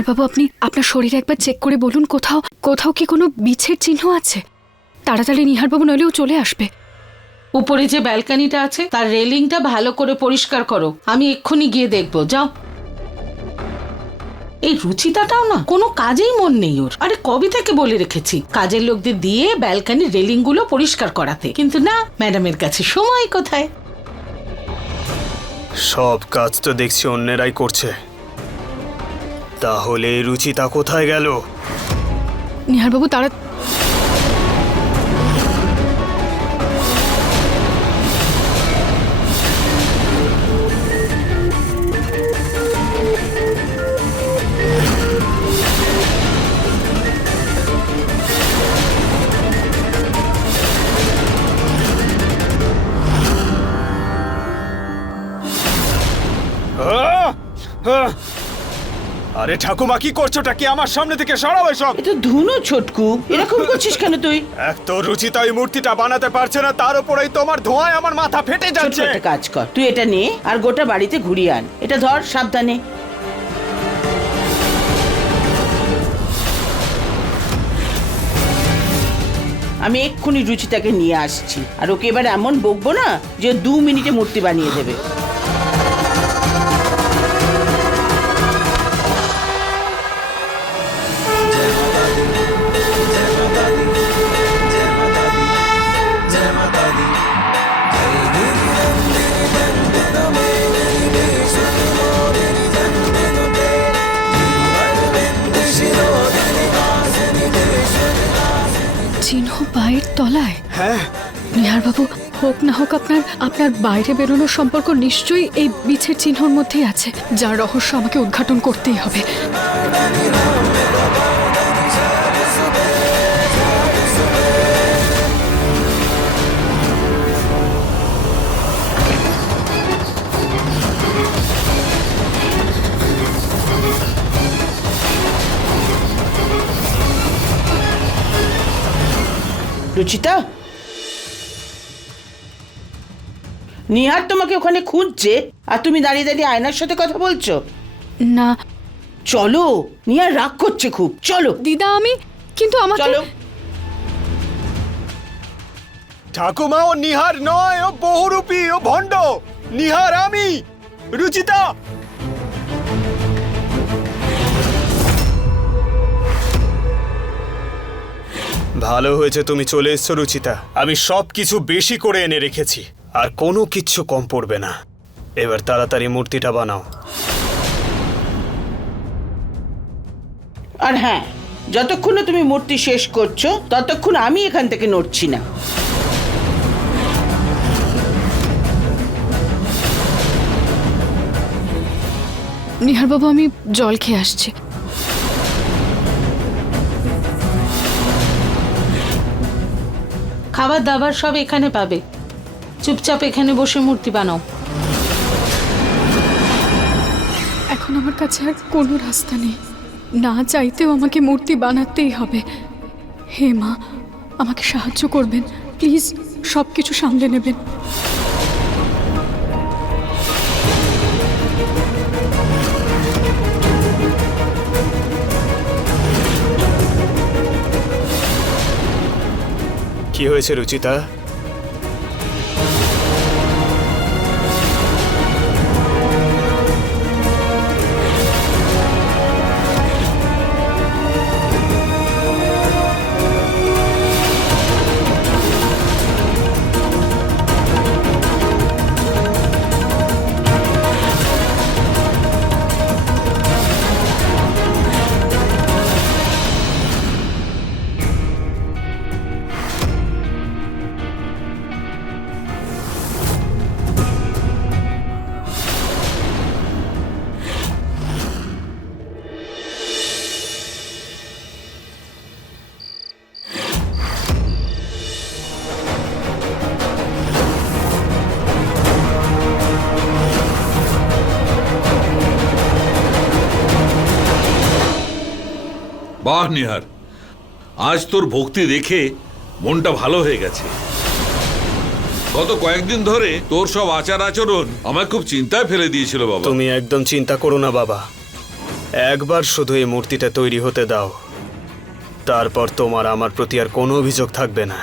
নিহার বাবু, আপনি আপনার শরীরে একবার চেক করে বলুন কোথাও কোথাও কি কোনো বিছের চিহ্ন আছে। তাড়াতাড়ি নিহার বাবু নইলেও চলে আসবে। উপরে যে ব্যালকনিটা আছে তার রেলিংটা ভালো করে পরিষ্কার করো, আমি এক্ষুনি গিয়ে দেখবো। যাও। এই রুচিতাটাও না কোনো কাজেই মন নেই ওর। আরে কবে থেকে বলে রেখেছি কাজের লোকদের দিয়ে ব্যালকনির রেলিং গুলো পরিষ্কার করাতে, কিন্তু না, ম্যাডামের কাছে সময় কোথায়। সব কাজ তো দেখছি অন্যেরাই করছে, তাহলে রুচিতা কোথায় গেল? নিহার বাবু তারা আরে ঠাকুমা, কি করছোটা কি? আমার সামনে থেকে সরাও এসব। এটা ধুনো ছোটকু, এরকম করছিস কেন তুই? এক তো রুচিতা ওই মূর্তিটা বানাতে পারছে না, তার উপরেই তোমার ধোঁয়ায় আমার মাথা ফেটে যাচ্ছে। একটা কাজ কর, তুই এটা নে আর গোটা বাড়িতে ঘুরিয়ে আন। এটা ধর, সাবধানে। আমি এক্ষুনি রুচিতাকে নিয়ে আসছি, আর ওকে এবার এমন বকবো না যে 2 মিনিটে মূর্তি বানিয়ে দেবে। চিহ্ন পায়ের তলায়? হ্যাঁ নিহার বাবু, হোক না হোক আপনার আপনার বাইরে বেরোনোর সম্পর্ক নিশ্চয়ই এই বিছের চিহ্নর মধ্যেই আছে, যার রহস্য আমাকে উদ্ঘাটন করতেই হবে। রুচিতা, নিহার তোমাকে ওখানে খুঁজছে আর তুমি দাঁড়িয়ে দাঁড়িয়ে আয়নার সাথে কথা বলছো। না চলো, নিহার রাগ করছে খুব, চলো। দিদা, আমি কিন্তু আমাকে চলো। ঠাকুমা, ও নিহার নয়, ও বহুরূপী, ও ভণ্ড। নিহার আমি, রুচিতা। ভালো হয়েছে তুমি চলে এসছো রুচিতা। আমি সবকিছু বেশি করে এনে রেখেছি, আর কোনো কিচ্ছু কম পড়বে না। এবার তাড়াতাড়ি মূর্তিটা বানাও। আর হ্যাঁ, যতক্ষণ না তুমি মূর্তি শেষ করছো ততক্ষণ আমি এখান থেকে নড়ছি না। নিহার বাবু, আমি জল খেয়ে আসছি। খাবার দাবার সব এখানে পাবে, চুপচাপ এখানে বসে মূর্তি বানাও। এখন আমার কাছে আর কোনো রাস্তা নেই, না চাইতেও আমাকে মূর্তি বানাতেই হবে। হে মা, আমাকে সাহায্য করবেন প্লিজ, সব কিছু সামলে নেবেন। কি হয়েছে রুচিতা? বাহ নিহার, আজ তোর ভক্তি দেখে মনটা ভালো হয়ে গেছে। গত কয়েকদিন ধরে তোর সব আচার আচরণ আমায় খুব চিন্তায় ফেলে দিয়েছিল বাবা। তুমি একদম চিন্তা করো না বাবা, একবার শুধু এই মূর্তিটা তৈরি হতে দাও, তারপর তোমার আমার প্রতি আর কোনো অভিযোগ থাকবে না।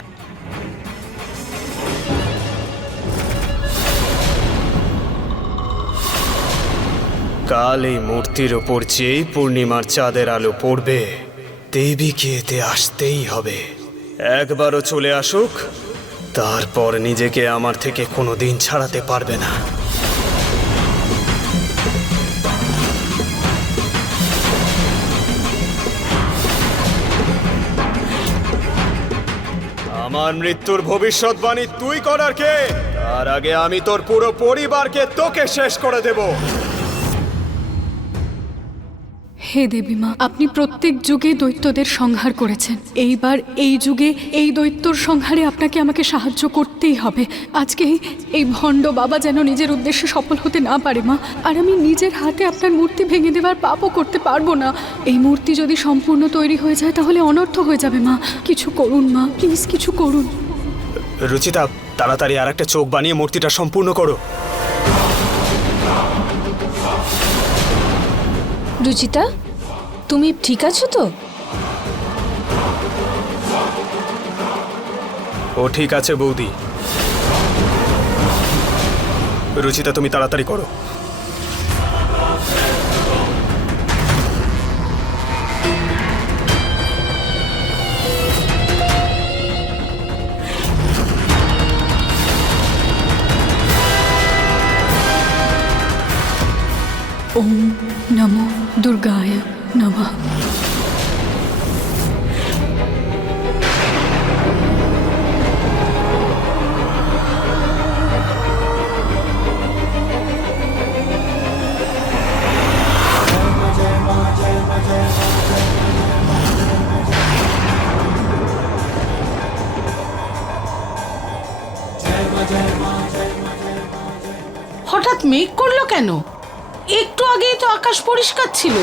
কাল এই মূর্তির ওপর যেই পূর্ণিমার চাঁদের আলো পড়বে, দেবীকে এতে আসতেই হবে। একবারও চলে আসুক, তারপর নিজেকে আমার থেকে কোনোদিন ছাড়াতে পারবে না। আমার মৃত্যুর ভবিষ্যৎবাণী তুই করার কে? তার আগে আমি তোর পুরো পরিবারকে তোকে শেষ করে দেব। হে দেবী মা, আপনি প্রত্যেক যুগে দৈত্যদের সংহার করেছেন। এইবার এই যুগে এই দৈত্যর সংহারে আপনাকে আমাকে সাহায্য করতেই হবে। আজকে এই ভণ্ড বাবা যেন নিজের উদ্দেশ্যে সফল হতে না পারে মা। আর আমি নিজের হাতে আপনার মূর্তি ভেঙে দেওয়ার পাপও করতে পারবো না। এই মূর্তি যদি সম্পূর্ণ তৈরি হয়ে যায় তাহলে অনর্থ হয়ে যাবে মা। কিছু করুন মা, প্লিজ কিছু করুন। রুচিতা, তাড়াতাড়ি আর একটা চোখ বানিয়ে মূর্তিটা সম্পূর্ণ করো। রুচিতা, তুমি ঠিক আছো তো? ও ঠিক আছে বৌদি। রুচিতা, তুমি তাড়াতাড়ি করো। ওম নমো দুর্গায় নমঃ। হঠাৎ মেঘ করলো কেন? একটু আগেই তো আকাশ পরিষ্কার ছিল।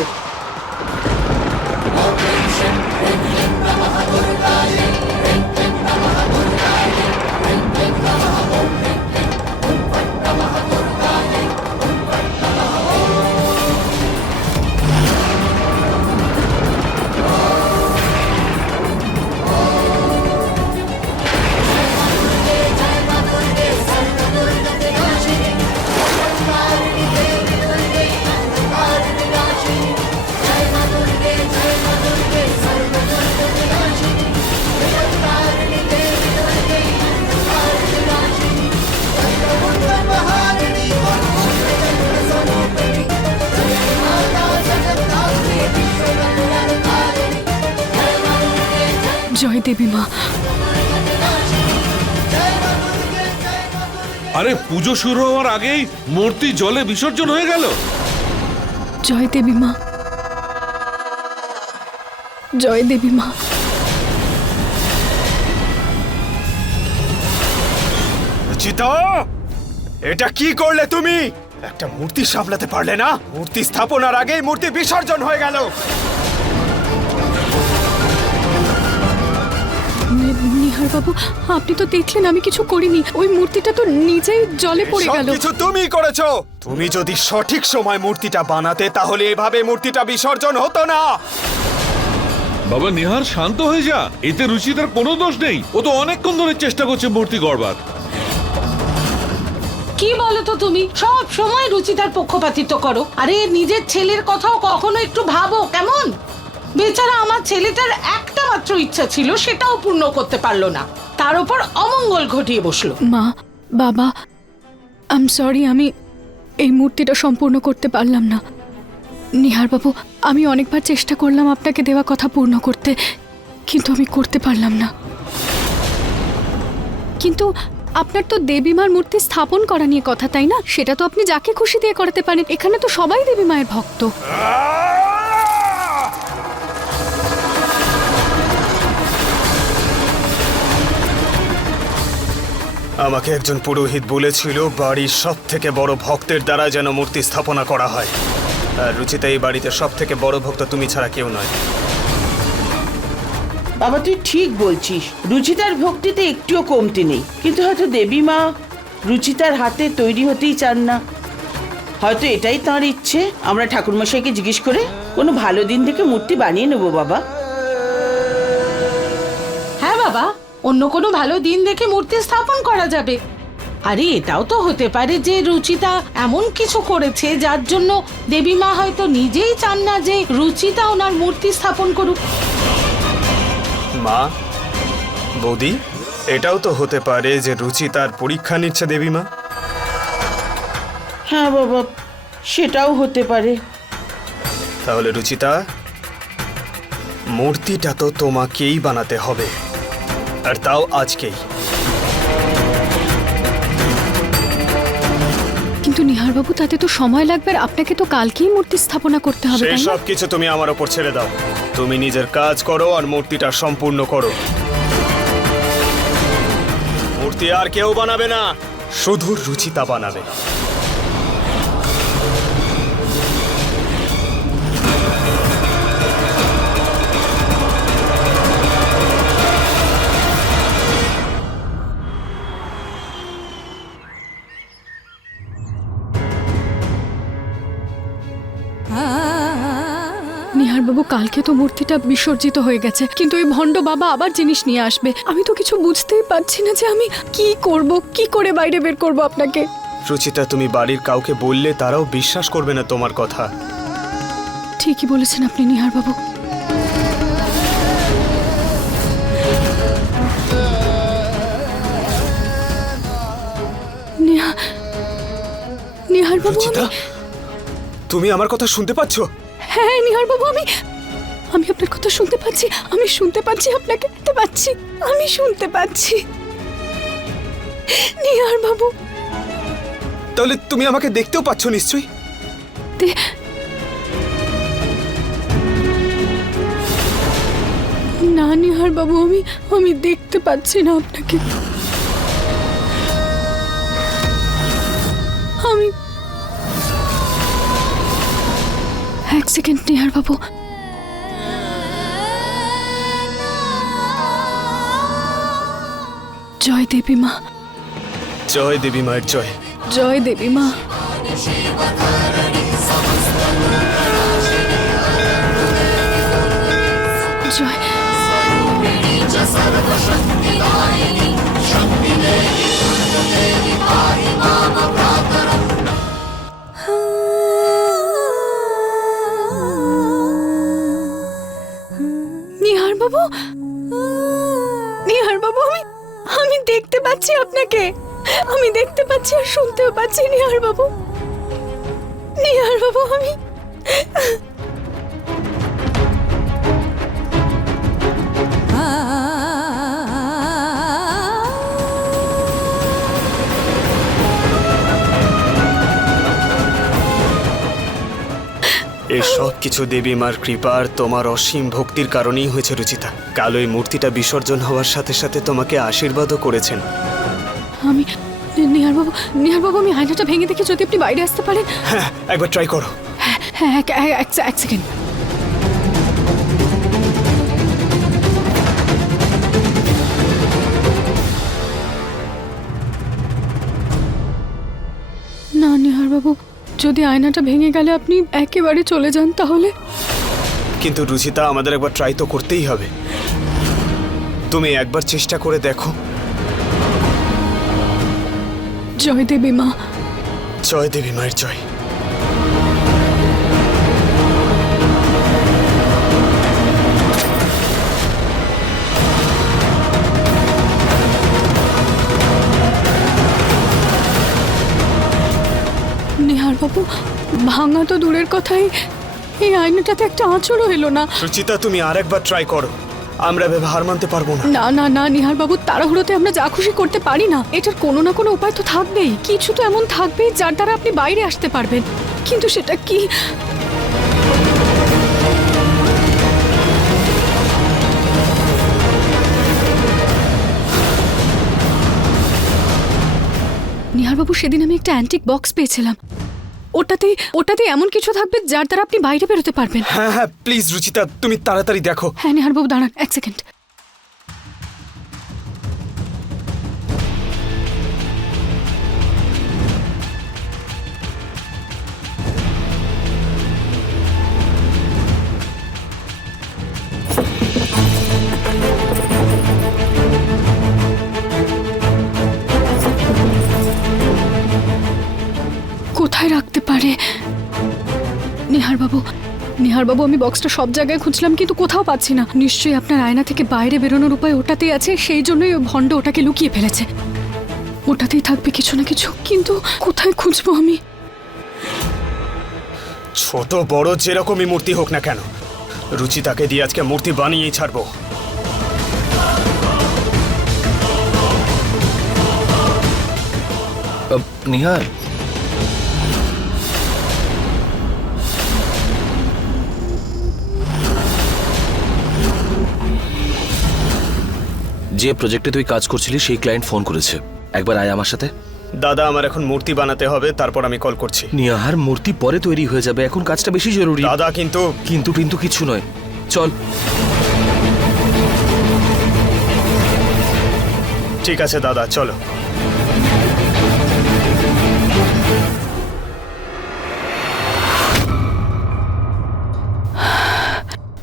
জয় দেবী মা। আরে পুজো শুরু হওয়ার আগেই মূর্তি জলে বিসর্জন হয়ে গেল। জয় দেবী মা, জয় দেবী মা। রুচিতা, এটা কি করলে তুমি? একটা মূর্তি সামলাতে পারলে না? মূর্তি স্থাপনার আগেই মূর্তি বিসর্জন হয়ে গেল। নিহার বাবু, আপনি তো দেখলেন আমি কিছু করিনি। ওই মূর্তিটা তো নিজেই জলে পড়ে গেল। কিছু তুমি করেছো। তুমি যদি সঠিক সময় মূর্তিটা বানাতে, তাহলে এভাবে মূর্তিটা বিসর্জন হতো না। বাবা নিহার, শান্ত হয়ে যা। এতে রুচিতার কোনো দোষ নেই। ও তো অনেকক্ষণ ধরে চেষ্টা করছে মূর্তি গড়বার। কি বলো তো তুমি? সব সময় রুচিতার পক্ষপাতিত্ব করো। আরে নিজের ছেলের কথাও কখনো একটু ভাবো কেমন? বেচারা আমার ছেলেটার একটা মাত্র ইচ্ছা ছিল, সেটাও পূর্ণ করতে পারলো না। তার উপর অমঙ্গল ঘটিয়ে বসলো। মা, বাবা, আই এম সরি, আমি এই মূর্তিটা সম্পূর্ণ করতে পারলাম না। নিহার বাবু, আমি অনেকবার চেষ্টা করলাম আপনাকে দেওয়া কথা পূর্ণ করতে, কিন্তু আমি করতে পারলাম না। কিন্তু আপনার তো দেবীমার মূর্তি স্থাপন করা নিয়ে কথা, তাই না? সেটা তো আপনি যাকে খুশি দিয়ে করাতে পারেন। এখানে তো সবাই দেবী মায়ের ভক্ত। আমাকে একজন পুরোহিত বলেছিল বাড়ির সব থেকে বড় ভক্তের দ্বারা যেন মূর্তি স্থাপনা করা হয়। আর রুচিতা, এই বাড়িতে সব থেকে বড় ভক্ত তুমি ছাড়া কেউ নয়। বাবা তুই ঠিক বলছিস, রুচিতার ভক্তিতে একটুও কমতি নেই। কিন্তু হয়তো দেবী মা রুচিতার হাতে তৈরি হতেই চান না। হয়তো এটাই তাঁর ইচ্ছে। আমরা ঠাকুরমশাইকে জিজ্ঞেস করে কোনো ভালো দিন থেকে মূর্তি বানিয়ে নেবো বাবা। হ্যাঁ বাবা, অন্য কোনো ভালো দিন দেখে মূর্তি স্থাপন করা যাবে। আরে এটাও তো হতে পারে যে রুচিতা এমন কিছু করেছে যার জন্য দেবী মা হয়তো নিজেই চান না যে রুচিতা ওনার মূর্তি স্থাপন করুক। মা, বৌদি, এটাও তো হতে পারে যে রুচিতার পরীক্ষা নিচ্ছে দেবীমা। হ্যাঁ বাবা, সেটাও হতে পারে। তাহলে রুচিতা, মূর্তিটা তো তোমাকেই বানাতে হবে, আর তাও আজকেই। কিন্তু নিহারবাবু, তাতে তো সময় লাগবে, আর আপনাকে তো কালকেই মূর্তি স্থাপনা করতে হবে, সেই তাই না? সব কিছু তুমি আমার ওপর ছেড়ে দাও। তুমি নিজের কাজ করো আর মূর্তিটা সম্পূর্ণ করো। মূর্তি আর কেউ বানাবে না, শুধু রুচিতা বানাবে। নিহারবাবু, কালকে তো মূর্তিটা বিসর্জিত হয়ে গেছে, কিন্তু ওই ভণ্ড বাবা আবার জিনিস নিয়ে আসবে। আমি তো কিছু বুঝতেই পারছি না যে আমি কি করব, কি করে বাইরে বের করব আপনাকে। রুচিতা, তুমি বাড়ির কাউকে বললে তারাও বিশ্বাস করবে না তোমার কথা। ঠিকই বলেছেন আপনি নিহারবাবু। নিহারবাবু, রুচিতা, তুমি আমার কথা শুনতে পাচ্ছ? হ্যাঁ নিহারবাবু, আমি আপনার কথা শুনতে পাচ্ছি। আমি শুনতে পাচ্ছি, আপনাকে দেখতে পাচ্ছি, আমি শুনতে পাচ্ছি নিহারবাবু। তাহলে তুমি আমাকে দেখতেও পাচ্ছ নিশ্চয়ই? না নিহারবাবু, আমি দেখতে পাচ্ছি না আপনাকে। আমি এক সেকেন্ড নিহারবাবু। জয় দেবী মা। জয় দেবী মায়ের জয়। জয় দেবী মা। জয়। নিহারবাবু, নিহারবাবু, আমি দেখতে পাচ্ছি আপনাকে। আমি দেখতে পাচ্ছি আর শুনতেও পাচ্ছি নিহারবাবু। নিহারবাবু, আমি এই সব কিছু দেবী মার কৃপা আর তোমার অসীম ভক্তির কারণেই হয়েছে রুচিতা। কাল ওই মূর্তিটা বিসর্জন হওয়ার সাথে সাথে তোমাকে আশীর্বাদও করেছেন। আমি নিহারবাবু, নিহারবাবু, আমি আয়নাটা ভেঙে দেখে যদি আপনি বাইরে আসতে পারেন। হ্যাঁ, একবার ট্রাই করো। হ্যাঁ হ্যাঁ, এক সেকেন্ড। না নিহারবাবু, যদি আয়নাটা ভেঙে গেলে আপনি একেবারে চলে যান তাহলে। কিন্তু রুচিতা, আমাদের একবার ট্রাই তো করতেই হবে। তুমি একবার চেষ্টা করে দেখো। জয় দেবী মা। জয় দেবী মায়ের জয়। নিহারবাবু, ভাঙা তো দূরের কথাই, এই আয়নাটাতে একটা আঁচড়ও এলো না। রুচিতা, তুমি আরেকবার ট্রাই করো। আমরা ভেবে হার মানতে পারবো না। না না না নিহারবাবু, তাড়াহুড়োতে আমরা যা খুশি করতে পারি না। এটার কোনো না কোনো উপায় তো থাকবেই। কিছু তো এমন থাকবেই যার দ্বারা আপনি বাইরে আসতে পারবেন। কিন্তু সেটা কি? নিহারবাবু, সেদিন আমি একটা অ্যান্টিক বক্স পেয়েছিলাম। ওটাতে এমন কিছু থাকবে যার দ্বারা আপনি বাইরে বেরোতে পারবেন। হ্যাঁ হ্যাঁ, প্লিজ রুচিতা, তুমি তাড়াতাড়ি দেখো। হ্যাঁ নিহারবাবু, দাঁড়ান এক সেকেন্ড। নিহার বাবু, আমি বক্সটা সব জায়গায় খুঁজলাম কিন্তু কোথাও পাচ্ছি না। নিশ্চয়ই আপনার আয়না থেকে বাইরে বেরোনোর উপায় ওটাতেই আছে, সেই জন্যই ওই ভণ্ড ওটাকে লুকিয়ে ফেলেছে। ওটাতেই থাকবে কিছু না কিছু, কিন্তু কোথায় খুঁজবো আমি? ছোট বড় যেরকমই মূর্তি হোক না কেন, রুচিতাকে দিয়ে আজকে মূর্তি বানিয়েই ছাড়বো। নিহার, যে প্রজেক্টে তুই কাজ করছিলি সেই ক্লায়েন্ট ফোন করেছে, একবার আয় আমার সাথে। দাদা, আমার এখন মূর্তি বানাতে হবে, তারপর আমি কল করছি। নিহার, মূর্তি পরে তৈরি হয়ে যাবে, এখন কাজটা বেশি জরুরি। দাদা কিন্তু কিন্তু কিন্তু কিছু নয়, চল। ঠিক আছে দাদা, চলো।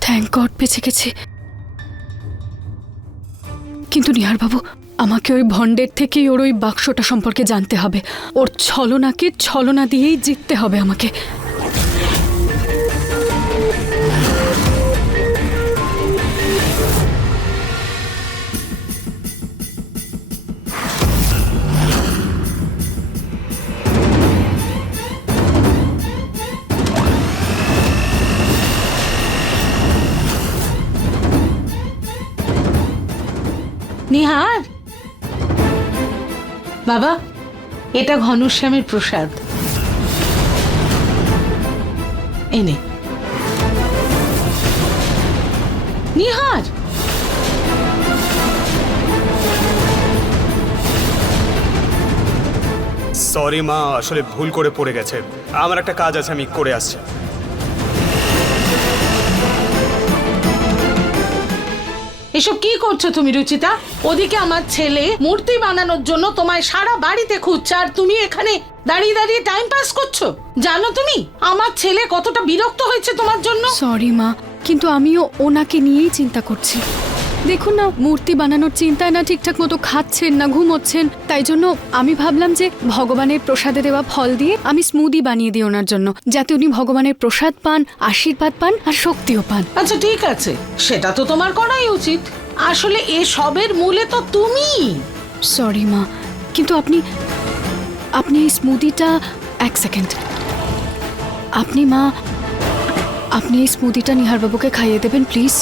থ্যাংক গড বেঁচে গেছি। কিন্তু নিহার বাবু, আমাকে ওই ভণ্ডের থেকেই ওর ওই বাক্সটা সম্পর্কে জানতে হবে। ওর ছলনাকে ছলনা দিয়েই জিততে হবে আমাকে। নিহার বাবা, এটা ঘনশ্যামের প্রসাদ, এনে। নিহার, সরি মা, আসলে ভুল করে পড়ে গেছে। আমার একটা কাজ আছে, আমি করে আসছি। এসব কি করছো তুমি রুচিতা? ওদিকে আমার ছেলে মূর্তি বানানোর জন্য তোমায় সারা বাড়িতে খুঁজছে, আর তুমি এখানে দাঁড়িয়ে দাঁড়িয়ে টাইম পাস করছো। জানো তুমি আমার ছেলে কতটা বিরক্ত হয়েছে তোমার জন্য? সরি মা, কিন্তু আমিও ওনাকে নিয়েই চিন্তা করছি। দেখুন না, মূর্তি বানানোর চিন্তায় না ঠিকঠাক মতো খাচ্ছেন না ঘুমোচ্ছেন। তাই জন্য আমি ভাবলাম যে ভগবানের প্রসাদে দেওয়া ফল দিয়ে আমি স্মুদি বানিয়ে দিই ওনার জন্য, যাতে উনি ভগবানের প্রসাদ পান, আশীর্বাদ পান আর শক্তিও পান। আচ্ছা ঠিক আছে, সেটা তো তোমার করাই উচিত। আসলে এ সবের মূলে তো তুমি। সরি মা, কিন্তু আপনি এই স্মুদিটা, এক সেকেন্ড, আপনি এই স্মুদিটা নিহারবাবুকে খাইয়ে দেবেন প্লিজ।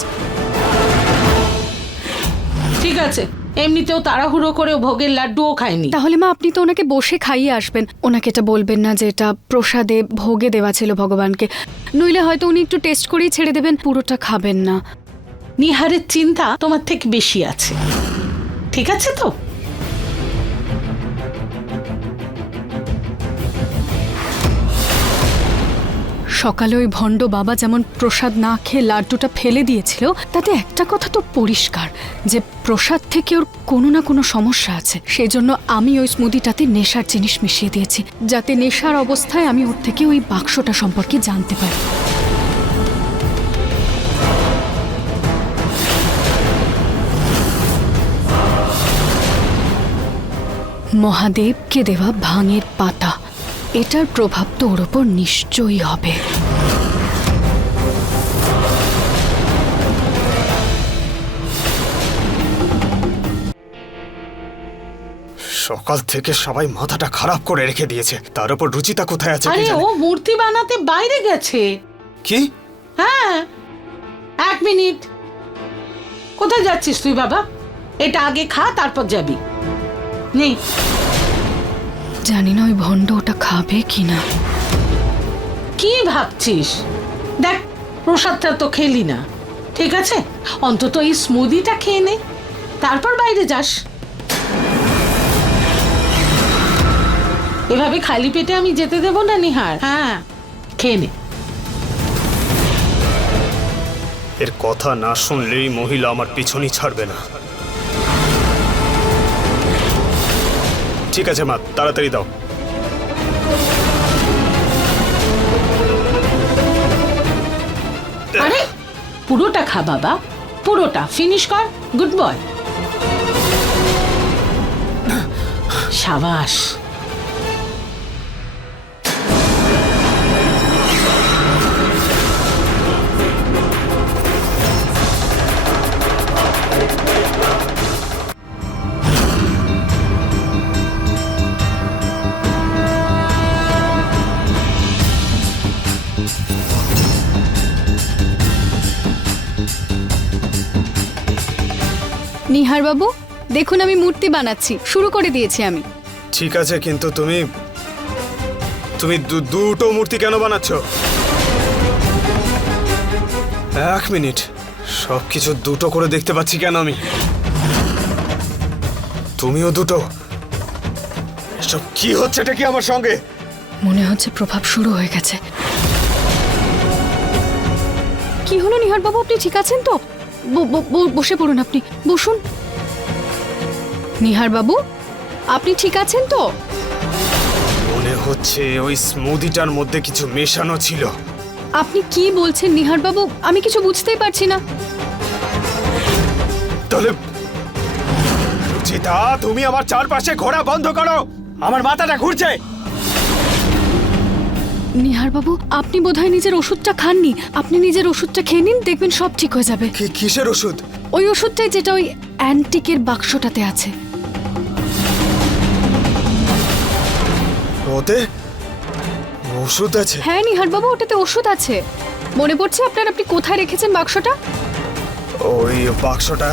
ঠিক আছে, এমনিতেও তাড়াহুড়ো করে ভোগের লাড্ডুও খায়নি। তাহলে মা, আপনি তো ওনাকে বসে খাইয়ে আসবেন। ওনাকে এটা বলবেন না যে এটা প্রসাদে ভোগে দেওয়া ছিল ভগবানকে, নইলে হয়তো উনি একটু টেস্ট করেই ছেড়ে দেবেন, পুরোটা খাবেন না। নিহারের চিন্তা তোমার থেকে বেশি আছে, ঠিক আছে তো? সকালে ওই ভণ্ড বাবা যেমন প্রসাদ না খেয়ে লাড্ডুটা ফেলে দিয়েছিল, তাতে একটা কথা তো পরিষ্কার যে প্রসাদ থেকে ওর কোনো না কোনো সমস্যা আছে। সেই জন্য আমি ওই স্মুদিটাতে নেশার জিনিস মিশিয়ে দিয়েছি, যাতে নেশার অবস্থায় আমি ওর থেকে ওই বাক্সটা সম্পর্কে জানতে পারি। মহাদেবকে দেওয়া ভাঙের পাতা, এটার প্রভাব তো ওর ওপর নিশ্চয়ই হবে। সকাল থেকে সবাই মাথাটা খারাপ করে রেখে দিয়েছে, তার উপর রুচিতা কোথায় আছে কে আরে জানে। ও মূর্তি বানাতে বাইরে গেছে। কি? হ্যাঁ, এক মিনিট। কোথায় যাচ্ছিস তুই বাবা? এটা আগে খা, তারপর যাবি। নেই, জানি না ওই ভণ্ড ওটা খাবে কিনা। কি ভাবছিস? দেখ, প্রসাদটা তো খেলি না, ঠিক আছে? অন্তত এই স্মুদিটা খেয়ে নে, তারপর বাইরে যাস। এভাবে খালি পেটে আমি যেতে দেবো না নিহার। হ্যাঁ, খেয়ে নে। এর কথা না শুনলেই মহিলা আমার পিছনই ছাড়বে না। ঠিক আছে মা, তাড়াতাড়ি দাও। আরে পুরোটা খা বাবা, পুরোটা ফিনিশ কর। গুড বয়, সাবাস। নিহার বাবু দেখুন আমি মূর্তি বানাচ্ছি, শুরু করে দিয়েছি আমি। ঠিক আছে, কিন্তু তুমি তুমি দুটো মূর্তি কেন বানাচ্ছ? এক মিনিট, সবকিছু দুটো করে দেখতে পাচ্ছি কেন আমি? তুমিও দুটো? এসব কি হচ্ছে এটা কি আমার সঙ্গে? মনে হচ্ছে প্রভাব শুরু হয়ে গেছে। কি হলো নিহার বাবু, আপনি ঠিক আছেন তো? বসে পড়ুন, আপনি বসুন। নিহার বাবু আপনি ঠিক আছেন তো? মনে হচ্ছে ওই স্মুদিটার মধ্যে কিছু মেশানো ছিল। আপনি কি বলছেন নিহার বাবু? আমি কিছু বুঝতেই পারছি না। তাহলে রুচিতা, তুমি আমার চারপাশে ঘোরা বন্ধ করো, আমার মাথাটা ঘুরছে। নিহার বাবু আপনি বোধহয় নিজের ওষুধটা খাননি। আপনি নিজের ওষুধটা খেয়ে নিন, দেখবেন সব ঠিক হয়ে যাবে। কিসের ওষুধ? ওই ওষুধটাই যেটা ওই অ্যান্টিকের বাক্সটাতে আছে। ওতে ওষুধ আছে? হ্যাঁ নিহার বাবু, ওটাতে ওষুধ আছে। মনে পড়ছে আপনার? আপনি কোথায় রেখেছেন বাক্সটা? ওই বাক্সটা